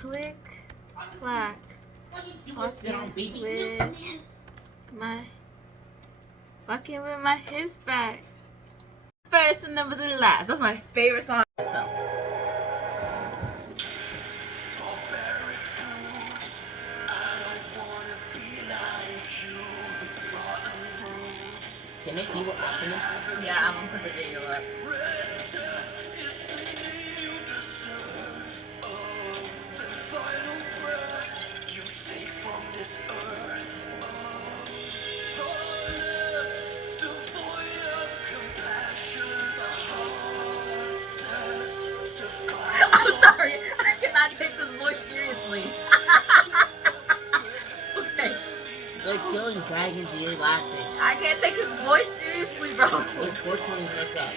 Click, clack. Fucking with my hips back. First and never the last. That's my favorite song. So. Can they see what's happening? Yeah, I'm gonna put the video up. I'm sorry, I cannot take this voice seriously. Okay. They're killing dragons and you're laughing. I can't take his voice seriously, bro. They're torturing Hiccup.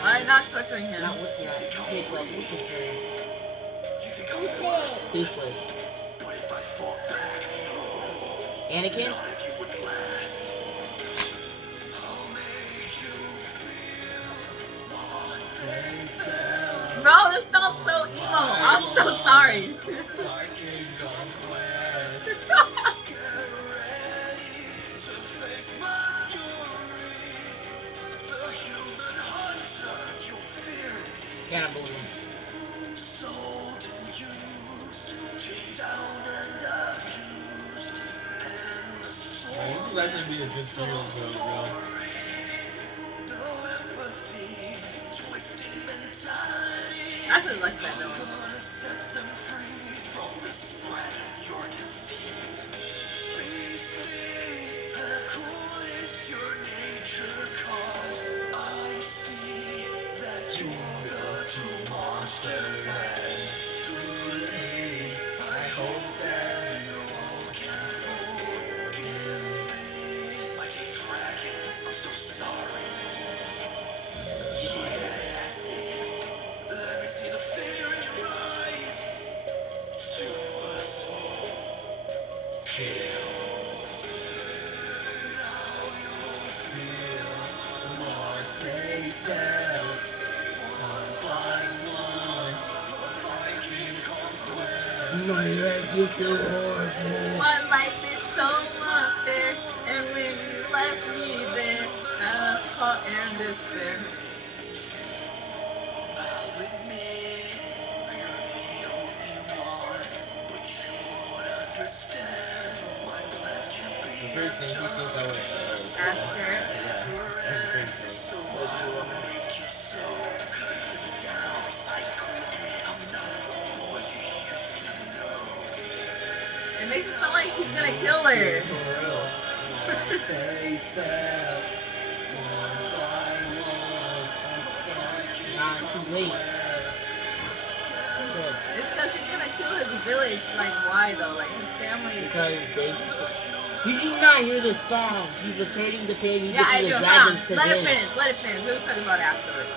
Why are you not torturing him? Not looking at Hiccup, looking for him. Toothless. Anakin? Bro, this sounds so emo. I'm so sorry. Can't believe it. Sold and used, chained down and abused, endless Just let them be a good solo girl. no empathy, twisted mentality. I just like that though. Gonna set them free from the spread of your disease. Beastly and cruel is your nature, 'cause I see that you're the true monsters, and truly I hope that you all can forgive me. My dear dragons, I'm so sorry. Yeah, that's it. Let me see the fear in your eyes. Toothless. Kill. Now you feel what they felt. One by one, your Viking conquest. My life is so horrible. My life is so unfair, and when you left me there, I'm caught in despair. I'll admit, you're the only one, but you won't understand. My plans can't be The first thing he thinks I would After. so I'll make it so. Cut them down, cycle it. I'm not the boy you used to know. It makes it sound like he's gonna kill her. for real. They felt one by one. Nah, it's too late. Good. It's because he's gonna kill his village. Like, why though? Like, his family is. Because they... Did you not hear the song? He's returning the page. He's Yeah, I getting do. the dragons Let it today. finish. Let it finish. We'll talk about it afterwards.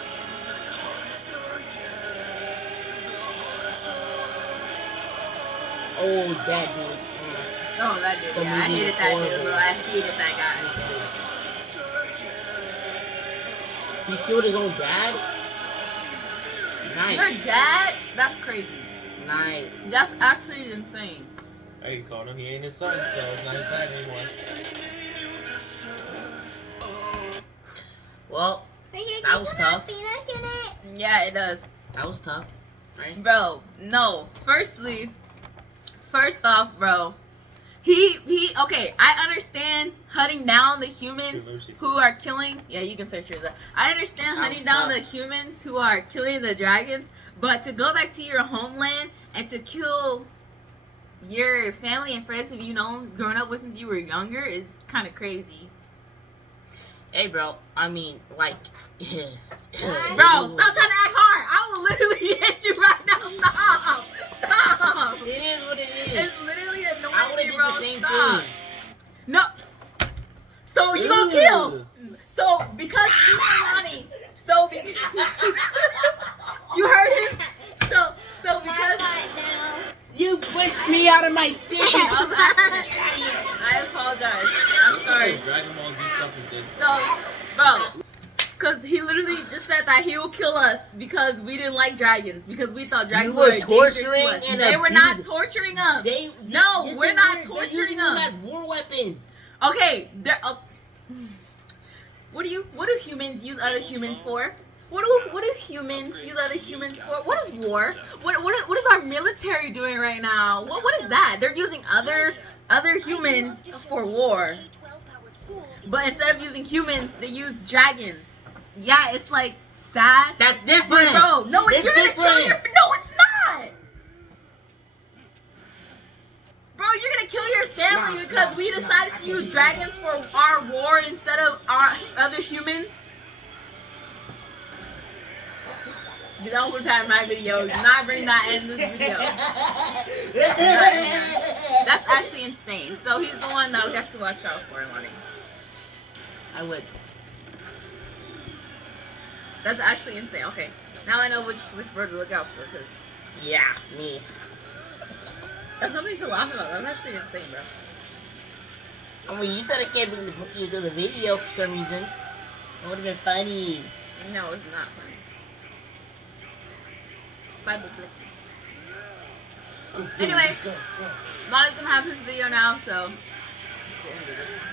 Oh, that dude. Oh, that dude. The Yeah, I movie hated was that dude, horrible. bro. I hated that guy. He killed his own dad? Nice. Your dad? That's crazy. Nice. That's actually insane. Hey, you called him. He ain't his son, so it's not his dad anymore. Well, that was tough. Yeah, it does. That was tough. Right? Bro, no. First off, bro. Okay, I understand hunting down the humans who are killing. Yeah, you can search yours up. I understand hunting down the humans who are killing the dragons, but to go back to your homeland and to kill your family and friends who you know growing up with since you were younger is kind of crazy. Hey, bro. I mean, like... Bro, stop trying to act hard. I will literally hit you right now. Stop. Stop. It is what it is. It's literally annoying I would have me, did bro. the same Stop. thing. No. So you gonna kill? So because you are Ronnie. So you heard him. So because You pushed me out of my seat. I was an accident. I apologize. I'm sorry. Dragon Ball Z stuff is good. So, bro, Because he literally just said that he will kill us because we didn't like dragons. Because we thought dragons You were were a danger torturing to us. and They were not abusing. torturing us. Yes, we're they not were. torturing They're using them them. as war weapons. Okay, what do humans use other humans for? What do humans use other humans for? What is war? What is our military doing right now? What is that? They're using other humans for war. But instead of using humans, they use dragons. Yeah, it's like sad. That's different. Bro, no, It's you're gonna kill your. different. No, it's not. Bro, you're gonna kill your family because we decided to use dragons for our war instead of our other humans. Don't put that in my video. Do not bring that in this video. That's actually insane. So he's the one that we have to watch out for, Lonnie. I would. That's actually insane. Okay, now I know which bird to look out for because Yeah, me. that's something to laugh about. That's actually insane, bro. I mean, you said I can't bring the cookie into the video for some reason. It would have been funny. No, it's not funny. Bible click. Anyway, Lonnie's gonna have his video now, so it's the end of this one.